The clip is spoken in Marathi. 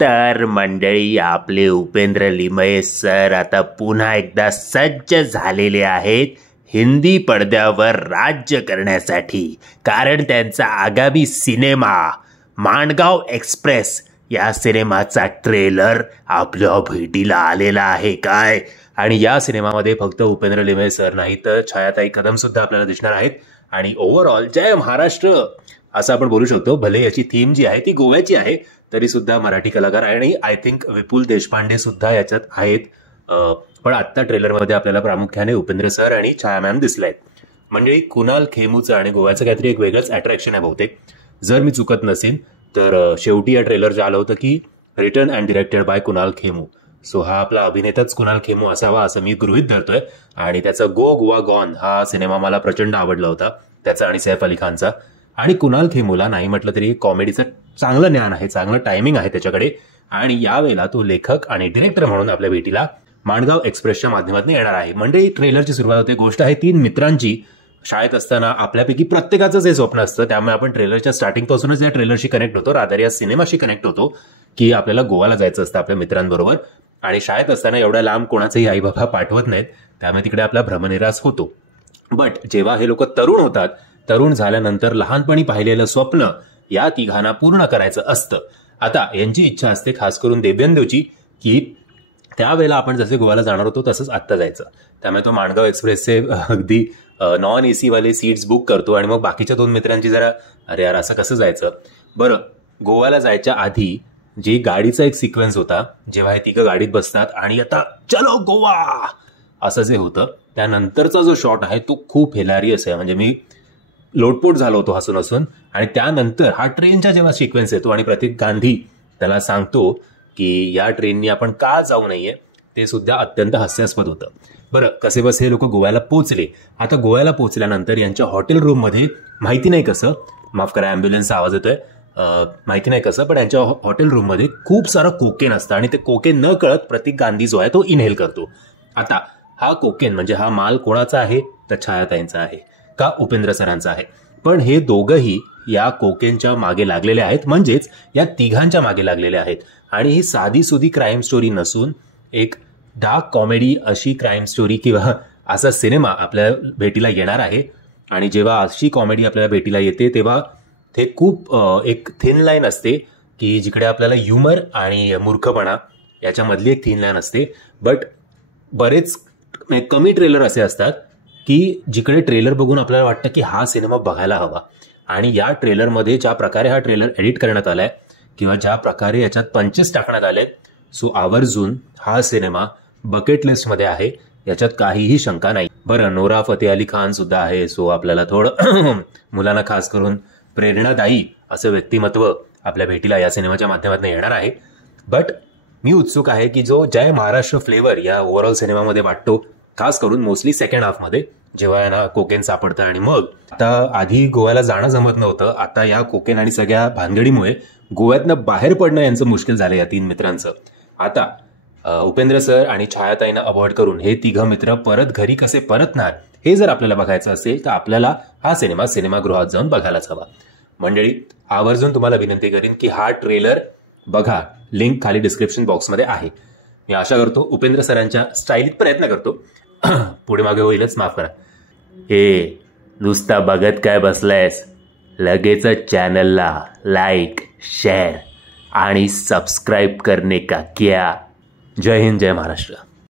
तर मंडळी, आपले उपेंद्र लिमये सर आता पुन्हा एकदा सज्ज झालेले आहेत हिंदी पडद्यावर राज्य करण्यासाठी. कारण त्यांचा आगामी सिनेमा माणगाव एक्सप्रेस या सिनेमाचा ट्रेलर आपल्या भेटीला आलेला आहे काय. आणि या सिनेमामध्ये फक्त उपेंद्र लिमये सर नाही तर छायाताई कदम सुद्धा आपल्याला दिसणार आहेत. आणि ओव्हरऑल जय महाराष्ट्र असं आपण बोलू शकतो. भले याची थीम जी आहे ती गोव्याची आहे, तरी सुद्धा मराठी कलाकार आणि आय थिंक विपुल देशपांडे सुद्धा याच्यात आहेत. पण आत्ता ट्रेलरमध्ये आपल्याला प्रामुख्याने उपेंद्र सर आणि छाया मॅम दिसले आहेत. म्हणजे कुणाल खेमूचं आणि गोव्याचं काहीतरी एक वेगळंच अट्रॅक्शन आहे बहुतेक, जर मी चुकत नसेन तर. शेवटी या ट्रेलर आलं होतं की written and directed by Kunal Khemu. So हा आपला अभिनेताच कुणाल खेमू असावा असं मी गृहीत धरतोय. आणि त्याचा गो गोवा गॉन हा सिनेमा मला प्रचंड आवडला होता, त्याचा आणि सैफ अली खानचा. आणि कुणाल खेमूला नाही म्हटलं तरी कॉमेडीचं चांगलं ज्ञान आहे, चांगलं टायमिंग आहे त्याच्याकडे. आणि यावेळेला तो लेखक आणि डिरेक्टर म्हणून आपल्या भेटीला माणगाव एक्सप्रेसच्या माध्यमातून येणार आहे. म्हणजे ट्रेलरची सुरुवात होते. गोष्ट आहे 3 मित्रांची. शाळेत असताना आपल्यापैकी प्रत्येकाचंच हे स्वप्न असतं, त्यामुळे आपण ट्रेलरच्या स्टार्टिंगपासूनच या ट्रेलरशी कनेक्ट होतो, रादर या सिनेमाशी कनेक्ट होतो की आपल्याला गोव्याला जायचं असतं आपल्या मित्रांबरोबर. आणि शाळेत असताना एवढ्या लांब कोणाचेही आई बाबा पाठवत नाहीत, त्यामुळे तिकडे आपला भ्रमनिरास होतो. बट जेव्हा हे लोक तरुण होतात, तरुण झाल्यानंतर लहानपणी पाहिलेलं स्वप्न या तिघांना पूर्ण करायचं असतं. आता यांची इच्छा असते, खास करून देवेंद्रची, की त्यावेळेला आपण जसे गोव्याला जाणार होतो तसंच आत्ता जायचं. त्यामुळे तो माणगाव एक्सप्रेसचे अगदी नॉन एसी वाले सीट्स बुक करतो. आणि मग बाकीच्या 2 मित्रांची जरा अरे यार असं कसं जायचं. बरं, गोव्याला जायच्या आधी जी गाडीचा एक सिक्वेन्स होता, जेव्हा हे तिघं गाडीत बसतात आणि आता चलो गोवा असं जे होतं, त्यानंतरचा जो शॉट आहे तो खूप हिलारियस आहे. म्हणजे मी लोटपोट झालो होतो हसून हसून. आणि त्यानंतर हा ट्रेनचा जेव्हा सिक्वेन्स येतो आणि प्रतीक गांधी त्याला सांगतो की या ट्रेननी आपण का जाऊ नये, ते सुद्धा अत्यंत हास्यास्पद होतं. बरं, कसे बस हे लोक गोव्याला पोहोचले. आता गोव्याला पोहोचल्यानंतर यांच्या हॉटेल रूममध्ये माहिती नाही कसं, माफ करा ॲम्ब्युलन्सचा आवाज येतोय, माहिती नाही कसं, पण यांच्या हॉटेल रूममध्ये खूप सारं कोकेन असतं. आणि ते कोकेन न कळत प्रतीक गांधी जो आहे तो इनहेल करतो. आता हा कोकेन म्हणजे हा माल कोणाचा आहे तर छायाताईंचा आहे का उपेंद्र सरांचा आहे. पण हे दोघंही या कोकेनच्या मागे लागलेले आहेत, म्हणजेच या तिघांच्या मागे लागलेले आहेत. आणि ही साधी सुधी क्राईम स्टोरी नसून एक डार्क कॉमेडी अशी क्राईम स्टोरी किंवा असा सिनेमा आपल्या भेटीला येणार आहे. आणि जेव्हा अशी कॉमेडी आपल्याला भेटीला येते तेव्हा ते खूप एक थिन लाईन असते की जिकडे आपल्याला ह्युमर आणि मूर्खपणा याच्यामधली एक थिन लाईन असते. बट बरेच कमी ट्रेलर असे असतात की जिकडे ट्रेलर बघून आपल्याला वाटतं की हा सिनेमा बघायला हवा. आणि या ट्रेलरमध्ये ज्या प्रकारे हा ट्रेलर एडिट करण्यात आलाय किंवा ज्या प्रकारे याच्यात पंचेस टाकण्यात आलेत, सो आवर्जून हा सिनेमा बकेट लिस्टमध्ये आहे, याच्यात काहीही शंका नाही. बरं, नोरा फतेह अली खान सुद्धा आहे. सो आपल्याला थोडं मुलांना खास करून प्रेरणादायी असं व्यक्तिमत्व आपल्या भेटीला या सिनेमाच्या माध्यमातून येणार आहे. बट मी उत्सुक आहे की जो जय महाराष्ट्र फ्लेवर या ओव्हरऑल सिनेमामध्ये वाटतो, खास करून मोस्टली सेकंड हाफमध्ये जेव्हा यांना कोकेन सापडतं. आणि मग आता आधी गोव्याला जाणं जमत नव्हतं, आता या कोकेन आणि सगळ्या भानगडीमुळे गोव्यातनं बाहेर पडणं यांचं मुश्किल झालं या 3 मित्रांचं. आता उपेंद्र सर आणि छायाताईंना अवॉइड करून हे तिघं मित्र परत घरी कसे परतणार हे जर आपल्याला बघायचं असेल तर आपल्याला हा सिनेमा सिनेमागृहात जाऊन बघायलाच हवा. मंडळी, आवर्जून तुम्हाला विनंती करीन की हा ट्रेलर बघा, लिंक खाली डिस्क्रिप्शन बॉक्समध्ये आहे. मी आशा करतो उपेंद्र सरांच्या स्टाईलित प्रयत्न करतो, पुढे मागे होईलच, माफ करा. हे नुसता बघत काय बसलायस, लगेचच चॅनलला लाईक, शेअर आणि सबस्क्राईब करणे का क्या. जय हिंद, जय महाराष्ट्र.